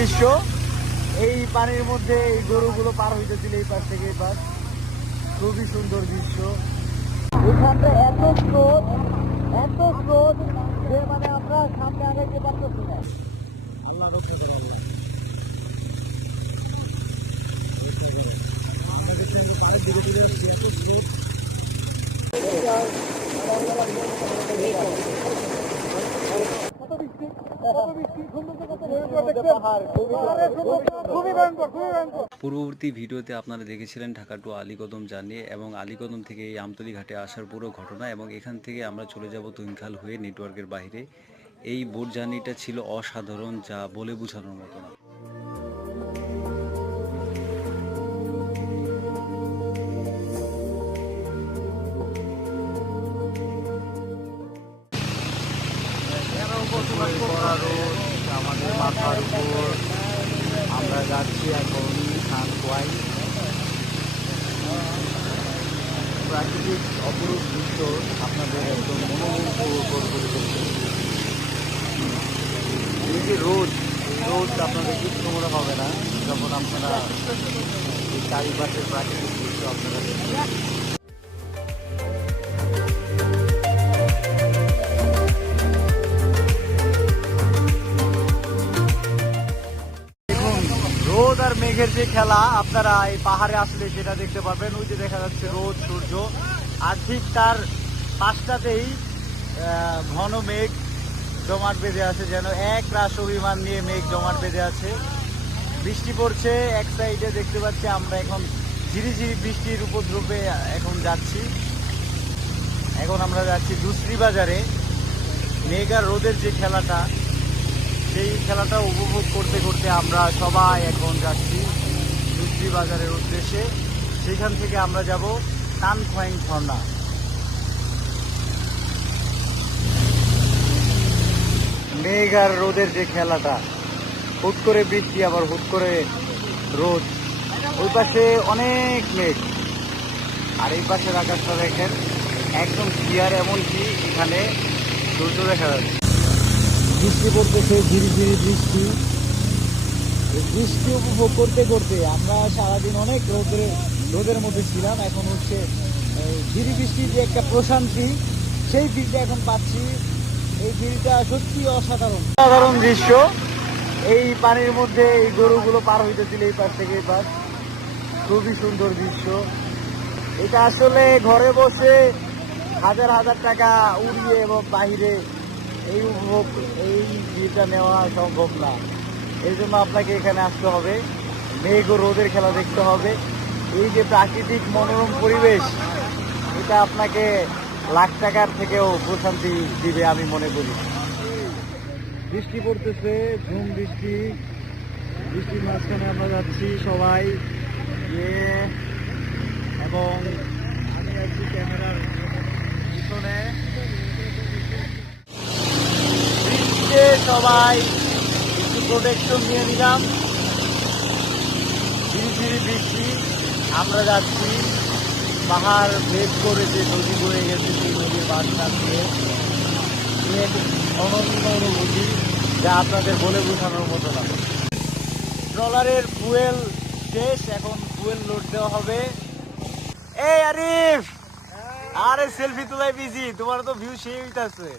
দৃশ্য। এই পানির মধ্যে এই গরুগুলো পার হইতেছিল এই পাশ থেকে এই পাশ। খুবই সুন্দর দৃশ্য। এখানটা এত স্রোত এত স্রোত যে মানে আমরা সামনে আগাইতে পারতেছি না। পূর্ববর্তী ভিডিওতে আপনারা দেখেছিলেন ঢাকা টু আলীকদম জার্নি এবং আলীকদম থেকে এই আমতলি ঘাটে আসার পুরো ঘটনা এবং এখান থেকে আমরা চলে যাব তুইনখাল হয়ে নেটওয়ার্কের বাইরে। এই বোট জার্নিটা ছিল অসাধারণ যা বলে বোঝানোর মতো না। প্রাকৃতিক অপরূপ দৃশ্য আপনাদের একদম মনোমুগ্ধকর করে যে রোদ রোদ আপনাদের কিছু মনে হবে না। যখন আপনারা চারিপাশের প্রাকৃতিক দৃশ্য আপনারা দেখবেন। খেলা আপনারা এই পাহাড়ে আসলে সেটা দেখতে পাবেন ওই যে দেখা যাচ্ছে রোদ সূর্য। আর ঠিক তার পাশটাতেই আহ, ঘন মেঘ জমাট বেঁধে আছে যেন এক রাস অভিমান নিয়ে মেঘ জমাট বেঁধে আছে। বৃষ্টি পড়ছে এক সাইডে দেখতে পাচ্ছি আমরা এখন ঝিরিঝিরি বৃষ্টির উপদ্রবে এখন যাচ্ছি। এখন আমরা যাচ্ছি দুশ্রী বাজারে। মেঘ আর রোদের যে খেলাটা সেই খেলাটা উপভোগ করতে করতে আমরা সবাই এখন যাচ্ছি। দুশ্রী বাজারের উদ্দেশ্যে সেখান থেকে আমরা যাব তানখোয়াইং ঝর্ণা মেঘ আর রোদের যে খেলাটা, হুট করে বৃষ্টি, আবার হুট করে রোদ। ওই পাশে অনেক মেঘ। আর এই পাশের আকাশটা দেখেন, একদম ক্লিয়ার এমনকি এখানে সূর্য দেখা যাচ্ছে। বৃষ্টি পড়তেছে ঝিরি ঝিরি বৃষ্টি। বৃষ্টি উপভোগ করতে করতে আমরা সারাদিন অনেক রোদের রোদের মধ্যে ছিলাম। এখন হচ্ছে ঝিরি বৃষ্টির যে একটা প্রশান্তি, সেই ফিলটা এখন পাচ্ছি। এই ফিলটা সত্যি অসাধারণ। অসাধারণ দৃশ্য। এই পানির মধ্যে এই গরুগুলো পার হইতেছিল এই পাশ থেকে এই পাশ। খুবই সুন্দর দৃশ্য। এটা আসলে ঘরে বসে হাজার হাজার টাকা উড়িয়ে এবং বাইরে এই উপভোগ, এই ভিউটা নেওয়া সম্ভব না। এই জন্য আপনাকে এখানে আসতে হবে। মেঘ ও রোদের খেলা দেখতে হবে। এই যে প্রাকৃতিক মনোরম পরিবেশ, এটা আপনাকে লাখ টাকার থেকেও প্রশান্তি দিবে আমি মনে করি। বৃষ্টি পড়তেছে, ঝুম বৃষ্টি। বৃষ্টির মাঝখানে আমরা যাচ্ছি সবাই এবং আমি আছি ক্যামেরার পিছনে। সবাই প্রোটেকশন নিয়ে নিলাম। ধীরে বৃষ্টি, আমরা যাচ্ছি। পাহাড় ভেদ করে যে নদী বয়ে গেছে, সেই নদীর থাকছে এর অনন্য অনুভূতি যা আপনাদের বলে বোঝানোর মতো না। ট্রলারের ফুয়েল শেষ, এখন ফুয়েল লোড দেওয়া হবে। এই আরিফ! আরে সেলফি তোলাই বিজি, তোমার তো ভিউ সেই হইতাছে।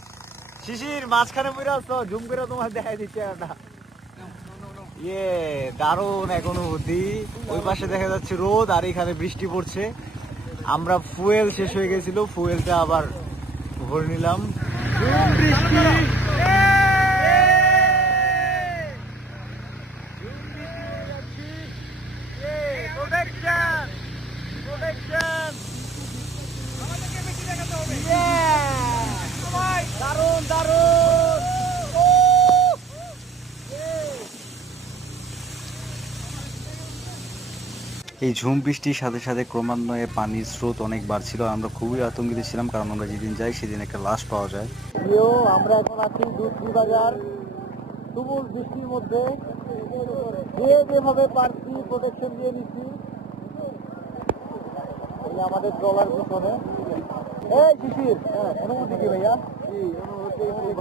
শিশির, মাঝখানে পড়ে আসছো জুম করে তোমার দেখাই দিচ্ছে একটা ইয়ে দারুণ এক অনুভূতি। ওই পাশে দেখা যাচ্ছে রোদ আর এখানে বৃষ্টি পড়ছে। আমরা ফুয়েল শেষ হয়ে গেছিল, ফুয়েলটা আবার ভরে নিলাম। বৃষ্টি! এই ঝুম বৃষ্টির সাথে সাথে ক্রমান্বয়ে পানির স্রোত অনেক বাড়ছিল। আমরা খুবই আতঙ্কিত ছিলাম কারণ আমরা যেদিন যাই সেদিন একটা লাশ পাওয়া যায়। আমরা এখন আছি দুধি বাজার তুমুল বৃষ্টির মধ্যে যে যেভাবে পারছি প্রোটেকশন দিয়ে নিচ্ছি। আমাদের ট্রলার পিছনে। এই শিশির। অনুভূতি কি ভাইয়া?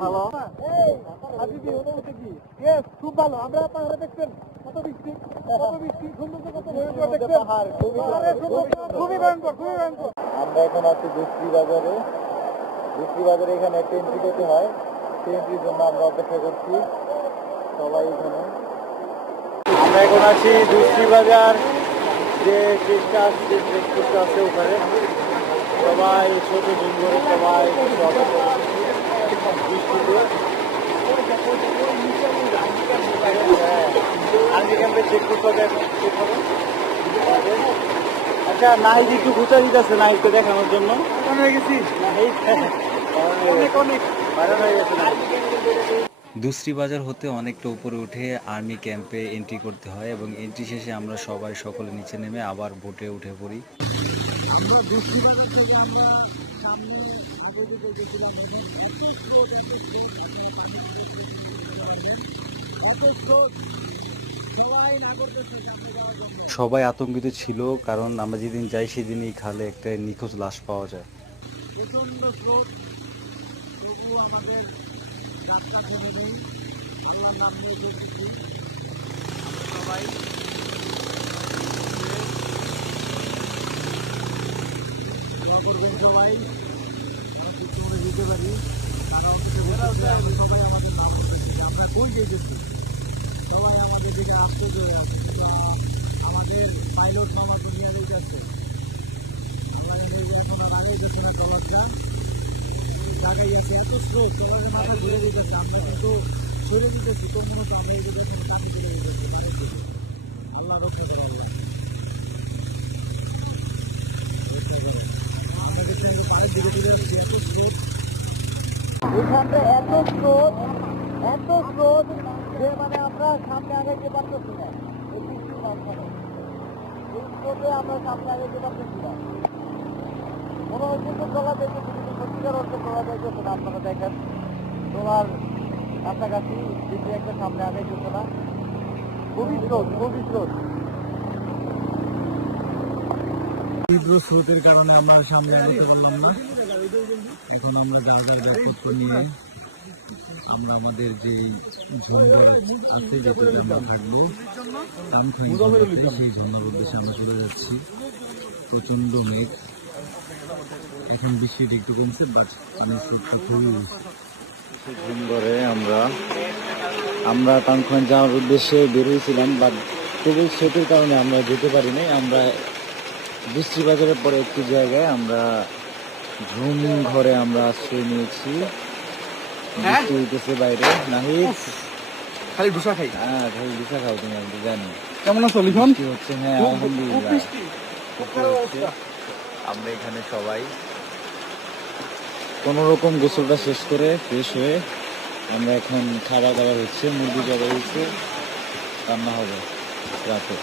ভালো। আমরা বৃষ্টি বৃষ্টি এখন আছি দুশ্রী বাজারে। দুশ্রী বাজারে এখানে একটা করতে হয়। সেই জন্য আমরা অপেক্ষা করছি। সবাই এখানে। আমরা এখন আছি দুশ্রী বাজার, যে চেকটা আছে ওখানে। সবাই ছোট দিন সবাই বৃষ্টিতে আর্মি ক্যাম্পে চেকপোস্ট হবে এখন চেক হবে আচ্ছা নাহিদ একটু ঘুচা দিতেছে নাহিদকে দেখানোর জন্য। দুশ্রী বাজার হতে অনেকটা উপরে উঠে আর্মি ক্যাম্পে এন্ট্রি করতে হয় এবং এন্ট্রি শেষে আমরা সবাই সকলে নিচে নেমে আবার বোটে উঠে পড়ি। সবাই আতঙ্কিত ছিল, কারণ আমরা যেদিন যাই সেদিনই খালে একটা নিখোঁজ লাশ পাওয়া যায়। সবাই পারি সবাই আমাদের আমরা কই যেতেছি সবাই আমাদের দিকে আশ্চর্য হয়ে আছে। আমাদের পাইলট মামা দুনিয়া যাচ্ছে। আমাদের নির্বাচন আগে যে কোনো দলটা জায়গায় আছে এত স্রোত তোমাদের মাথা ঘুরে দিতেছে। আমরা কিন্তু ছড়ে দিতেছি। তো মূলত আমরা এই দিকে কোনো কাছে ঘুরে দিতেছি করা হবে এত স্রোত যে মানে আমরা সামনে আগাইতে পারতেছি না আমরা সামনে আগাইতে পারতেছি না মনে হচ্ছে তোলা দেখেছি কিন্তু সত্যিকার অর্থে আপনারা দেখেন। তোলার কাছাকাছি কিছু একটা সামনে আগাইতেছে না খুবই স্রোত খুবই স্রোত তীব্র স্রোতের কারণে আমরা সামনে আগাতে পারলাম না। এখন আমরা যার ব্যাগপত্র নিয়ে আমরা আমাদের যে ঝর্ণার আছে আমরা থাকব আমখাই সেই ঝর্ণার উদ্দেশ্যে আমরা চলে যাচ্ছি। প্রচণ্ড মেঘ। এখন বৃষ্টিটা একটু কমছে বাট পানির স্রোতটা খুবই বেশি আমরা আমরা টাঙ্কন যাওয়ার উদ্দেশ্যে বেরিয়েছিলাম বাট খুবই স্রোতের কারণে আমরা যেতে পারি নাই আমরা বৃষ্টি বাজারের পরে একটি জায়গায় আমরা ঝুম ঘরে আমরা আশ্রয় নিয়েছি। বৃষ্টি হইতেছে বাইরে। নাহিদ? খালি ঢুসা খাই। হ্যাঁ ভাই লিখা খাও তুমি আমি জানি। কেমন আছো লিখন কি হচ্ছে হ্যাঁ আলহামদুলিল্লাহ। আমরা এখানে সবাই কোনো রকম গোসলটা শেষ করে ফ্রেশ হয়ে আমরা এখন খাওয়া দাওয়া হচ্ছে মুরগি জবাই হচ্ছে। রান্না হবে রাতে।